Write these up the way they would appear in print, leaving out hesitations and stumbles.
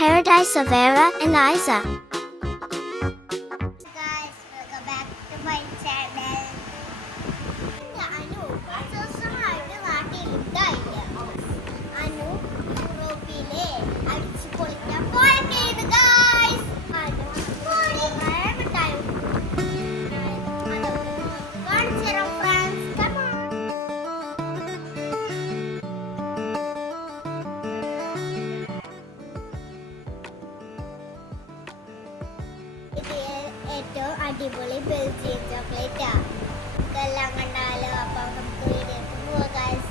Paradise of Era and Isa. Guys, welcome back to my channel. Anu, സ്വസ്ഥമായിട്ട് നാട്ടിലുണ്ടായില്ല. അനു യൂറോപ്പിലെ അടിച്ചു പൊളിക്കാൻ പോയത് guys. അനു മഴമിട്ടായി കാണിച്ചു തരാം friends. Come on. ഇത് ഏറ്റവും അടിപൊളി ബെൽജിയൻ ചോക്ലേറ്റാ. ഇതെല്ലാം കണ്ടാലോ? അപ്പൊ നമുക്ക് വീഡിയോക്ക് പോവാം guys.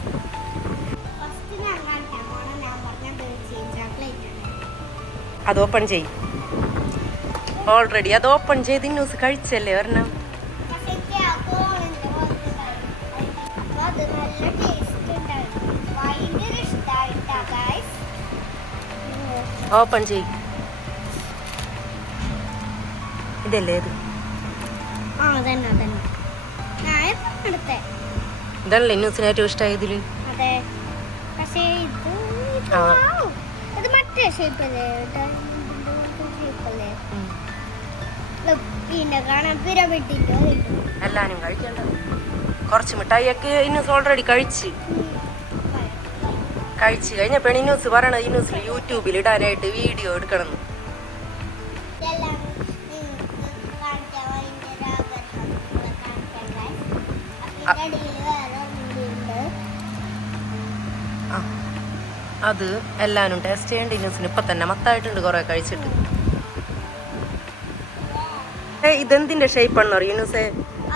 ഫസ്റ്റ് ഞാൻ കാണിക്കാൻ പോണ ഞാൻ പറഞ്ഞ ബെൽജിയൻ ചോക്ലേറ്റ് ആണ്. അത് ഓപ്പൺ ചെയ്യും. ഓൾറെഡി അത് ഓപ്പൺ ചെയ്ത് ന്യൂസ് കഴിച്ചല്ലേ ഒരെണ്ണം. പക്ഷെ എനിക്ക് ആ കോണിന്റെ പോലത്തെ അപ്പൊ അത് നല്ല ടേസ്റ്റ് ഉണ്ടായിരുന്നു. ഭയങ്കര ഇഷ്ടമായിട്ടാ guys. ഓപ്പൺ ചെയ്യും. ഇതല്ലേ ഇത്? ആ അതന്നെ ഞാൻ ഇപ്പം എടുത്തേ. ഇതല്ലേ ന്യൂസിന് ഏറ്റവും ഇഷ്ടമായതില്? അതെ, പക്ഷേ ആ. ഇത് മറ്റേ ഷേപ്പല്ലേ, ഷേപ്പല്ലേ പിന്നെ കാണാൻ പിരമിഡിന്റെ എല്ലാരും കഴിക്കണ്ട. കുറച്ച് മിഠായിയൊക്കെ ഇന്നൂസ് ഓൾറെഡി കഴിച്ച് കഴിഞ്ഞപ്പോ ഇന്നൂസ് പറയണത് ഇന്നൂസിൽ യൂട്യൂബിൽ ഇടാനായിട്ട് വീഡിയോ എടുക്കണം. ഇതെല്ലാം കാണിക്കാൻ ഭയങ്കര ആഗ്രഹം കാണിക്കാൻ guys. അപ്പൊ ഇതിന്റെ അടിയിൽ വേറെ ഒന്നുണ്ട്. അത് എല്ലാരും ടേസ്റ്റ് ചെയ്യേണ്ട. ഇന്നൂസിന് ഇപ്പൊ തന്നെ മത്തായിട്ടുണ്ട് കുറെ കഴിച്ചിട്ട്. ഇതെന്തിന്റെ ഷേപ്പാണെന്ന് അറിയോ ഇന്നൂസേ?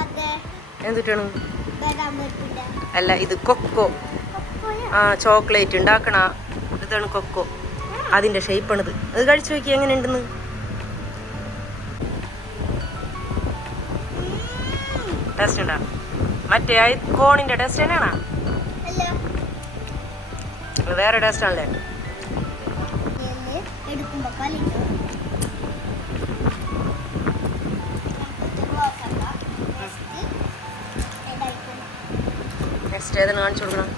അതെ, എന്തിട്ടാണ്? വരാൻ പറ്റില്ല. അല്ല, ഇത് കൊക്കോ. ആ, ചോക്ലേറ്റ് ഉണ്ടാക്കണ ഇതാണ് കൊക്കോ. അതിന്റെ ഷേപ്പാണിത്. അത് കഴിച്ചു നോക്കി എങ്ങനെയുണ്ടെന്ന്. ടേസ്റ്റ് ഉണ്ടാ? മറ്റേ കോണിന്റെ ടേസ്റ്റ് തന്നെയാണോ? അല്ല, വേറെ ടേസ്റ്റ് ആണല്ലേ? ഇതില് എടുക്കുമ്പോ കളിക്കും. നെക്സ്റ്റ് ഏതാണ് കാണിച്ചു കൊടുക്കണം?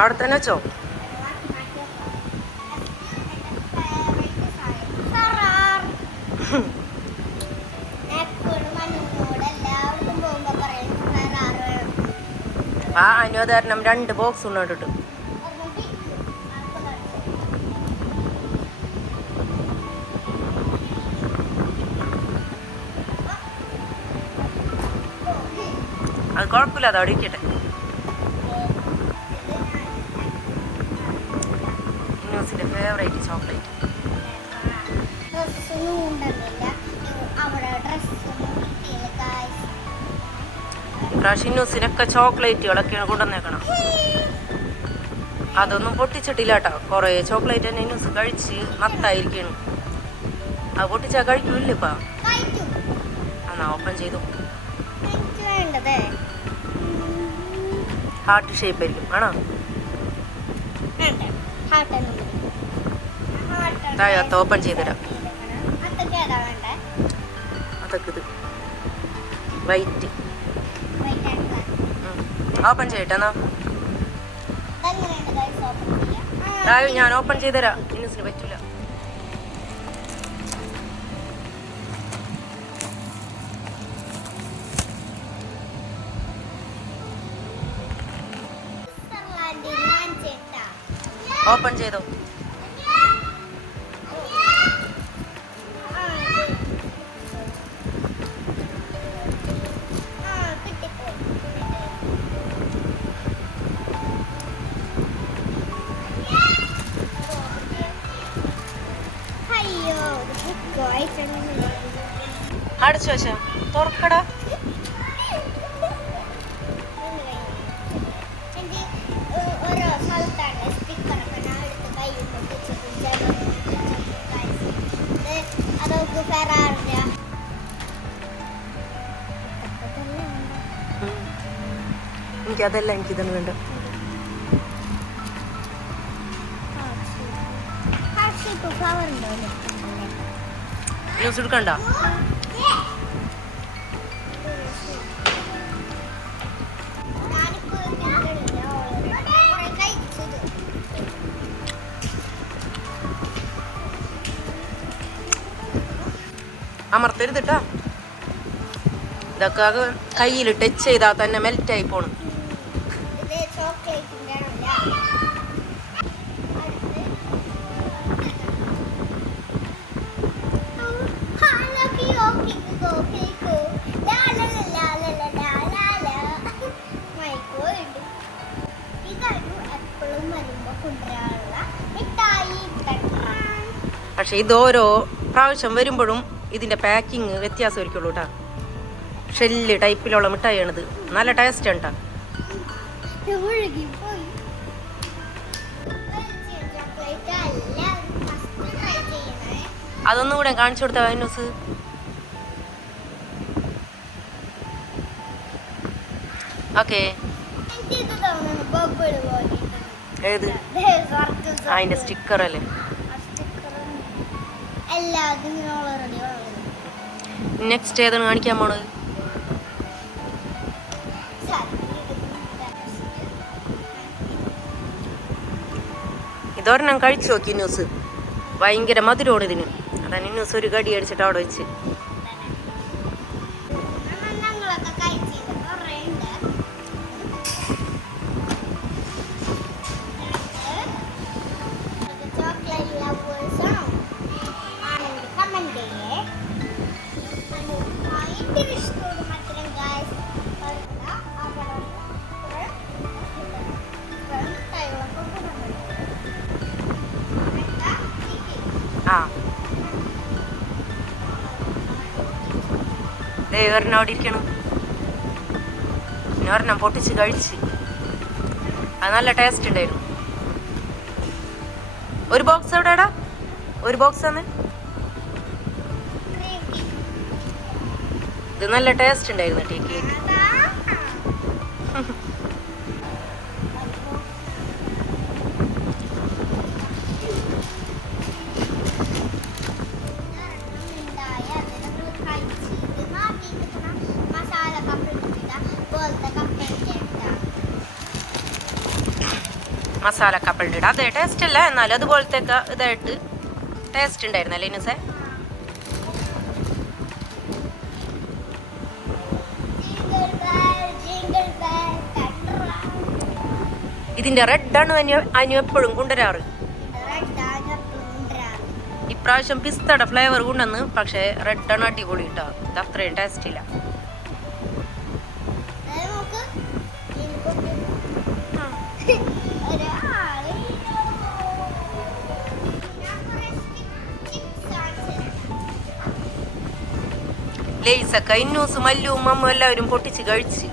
അവിടെ തന്നെ വെച്ചോ. ആ അനുവാദരണം 2 ബോക്സ് ഉണ്ടിട്ട്. അത് കുഴപ്പമില്ല, അത് അവിടെ ഇരിക്കട്ടെ. ഇന്നൂസിന്റെ ഫേവറേറ്റ് ചോക്ലേറ്റ്. ഇപ്രാവശ്യം ഇന്നൂസിനൊക്കെ ചോക്ലേറ്റുകളൊക്കെയാണ് കൊണ്ടുവന്നേക്കണം. അതൊന്നും പൊട്ടിച്ചിട്ടില്ല കേട്ടോ. കുറേ ചോക്ലേറ്റ് തന്നെ ഇന്നൂസ് കഴിച്ച് മത്തായിരിക്കണം. അത് പൊട്ടിച്ചാൽ കഴിക്കൂല്ല ഇപ്പൊ. എന്നാ ഓപ്പൺ ചെയ്തു. ഹാർട്ട് ഷേപ്പ് ആയിരിക്കും ആണോ? താഴത്ത് ഓപ്പൺ ചെയ്തുതരാം. അതൊക്കെ ഇത് വൈറ്റ്. ഓപ്പൺ ചെയ്യട്ടെ എന്നാ. ഞാൻ ഓപ്പൺ ചെയ്തുതരാം. ഇന്നസിന് പറ്റൂല. ഓപ്പൺ ചെയ്തോ. അടച്ചു വെച്ച തുറക്കടാ. ഓരോ സ്ഥലത്താണ് സ്റ്റിക്കറൊക്കെ ഞാൻ എടുത്ത് കയ്യിൽ അതൊക്കെ ഫെറാറിന്റെ എനിക്കതല്ല, എനിക്കിതാണ് വേണ്ട. ഫ്ലവർ ഉണ്ടോ? ന്യൂസ് എടുക്കണ്ട. അമർത്തരുതിട്ടാ. ഇതൊക്കെ കയ്യിൽ ടച്ച് ചെയ്താൽ തന്നെ മെൽറ്റായി പോണം. ഇത് ചോക്ലേറ്റിന്റെ പക്ഷെ ഇത് ഓരോ പ്രാവശ്യം വരുമ്പോഴും ഇതിന്റെ പാക്കിങ് വ്യത്യാസമായിരിക്കുള്ളൂ കേട്ടാ. ഷെല്ല് ടൈപ്പിലുള്ള മിഠായിയാണിത്. നല്ല ടേസ്റ്റ് ഉണ്ടാ. അതൊന്നും കൂടെ കാണിച്ചു കൊടുത്ത ന്യൂസ്. ഓക്കെ, ഏത് അതിന്റെ സ്റ്റിക്കർ അല്ലേ? നെക്സ്റ്റ് ഏതാണ് കാണിക്കാൻ പോണത്? ഇതൊരെണ്ണം കഴിച്ചു നോക്കി ന്യൂസ്. ഭയങ്കര മധുരമാണ് ഇതിന്. അതാണ് ന്യൂസ് ഒരു കടി അടിച്ചിട്ട് അവിടെ വെച്ച്. ആ ഒരെണ്ണം അവിടെ ഇരിക്കണം. പിന്നെ ഒരെണ്ണം പൊട്ടിച്ച് കഴിച്ച്. അത് നല്ല ടേസ്റ്റ് ഉണ്ടായിരുന്നു. ഒരു ബോക്സ് എവിടെടാ? ഒരു ബോക്സ് ആണ്. ഇത് നല്ല ടേസ്റ്റ് ഉണ്ടായിരുന്നു ടീ കേക്ക്. മസാല കപ്പലിൻ്റെ ഇടാം. അതേ ടേസ്റ്റ് അല്ല, എന്നാലും അതുപോലത്തെ ഇതായിട്ട് ടേസ്റ്റ് ഉണ്ടായിരുന്നല്ലേ ഇനസേ? ഇതിന്റെ റെഡാണ് അനു എപ്പോഴും കൊണ്ടുവരാറ്. ഇപ്രാവശ്യം പിസ്തയുടെ ഫ്ലേവർ കൊണ്ടുവന്ന്, പക്ഷേ റെഡാണ് അടിപൊളി ഇട്ടാ. ഇത് അത്രയും ടേസ്റ്റ് ഇല്ല. ലേസൊക്കെ ഇന്നൂസ് മല്ലും മമ്മും എല്ലാവരും പൊട്ടിച്ച് കഴിച്ച്.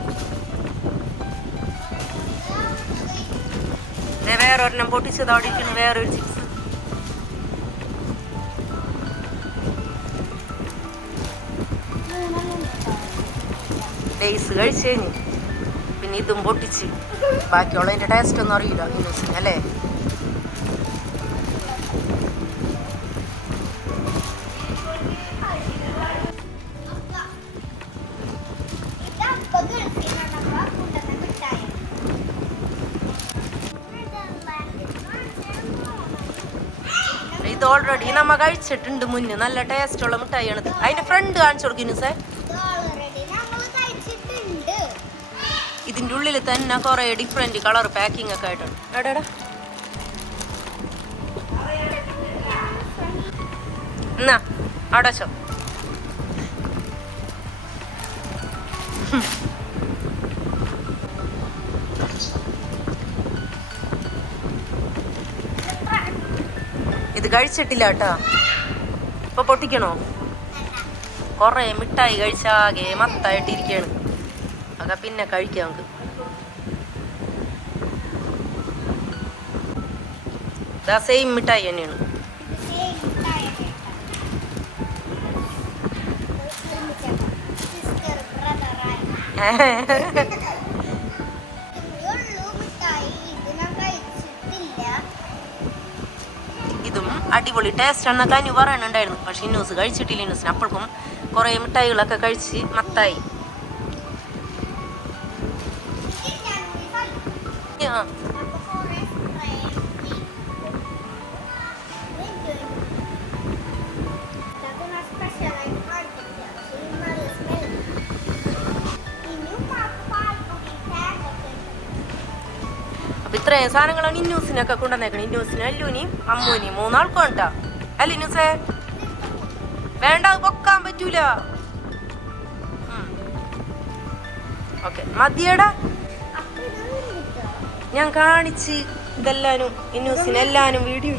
വേറെ ഒരെണ്ണം പൊട്ടിച്ചത് അവിടെ ഇരിക്കുന്നു. വേറൊരു ചിപ്സ്. ലേസ് കഴിച്ച് കഴിഞ്ഞ് പിന്നെ ഇതും പൊട്ടിച്ച്. ബാക്കിയുള്ളതിന്റെ ടേസ്റ്റ് ഒന്നും അറിയില്ല ഇന്നൂസിന് അല്ലേ? ഇത് ഓൾറെഡി നമ്മ കഴിച്ചിട്ടുണ്ട് മുന്നേ. നല്ല ടേസ്റ്റ് ഉള്ള മിഠായിയാണിത്. അതിന്റെ ഫ്രണ്ട് കാണിച്ചു കൊടുക്കുന്നു സേ. ഇതിന്റെ ഉള്ളിൽ തന്നെ കുറെ ഡിഫറെന്റ് കളർ പാക്കിംഗ് ഒക്കെ ആയിട്ടുണ്ട്. എടാ എന്നാ അടച്ചോ. ഇത് കഴിച്ചിട്ടില്ല കേട്ടോ. ഇപ്പൊ പൊട്ടിക്കണോ? കൊറേ മിഠായി കഴിച്ചാകെ മത്തായിട്ടിരിക്കാണ്. അതൊക്കെ പിന്നെ കഴിക്കാം നമുക്ക്. ഇതാ സെയിം മിഠായി തന്നെയാണ്. ഇതും അടിപൊളി ടേസ്റ്റ് ആണെന്നൊക്കെ അനു പറയാനുണ്ടായിരുന്നു. പക്ഷെ ഇന്നൂസ് കഴിച്ചിട്ടില്ല. ഇന്നൂസിന് അപ്പോഴേക്കും കുറേ മിഠായികളൊക്കെ കഴിച്ച് മത്തായി. ഇത്രയും സാധനങ്ങളാണ് ഇന്നൂസിനൊക്കെ കൊണ്ടുവന്നേക്കണം. ഇന്നൂസിനും അല്ലൂനിയും അമ്മൂനിയും 3 ആൾക്കും ഉണ്ടാ അല്ല ഇന്നൂസേ? വേണ്ട, പൊക്കാൻ പറ്റൂല. ഓക്കെ മതിയടാ. ഞാൻ കാണിച്ച് ഇതെല്ലാനും ഇന്നൂസിനെല്ലാനും വീഡിയോ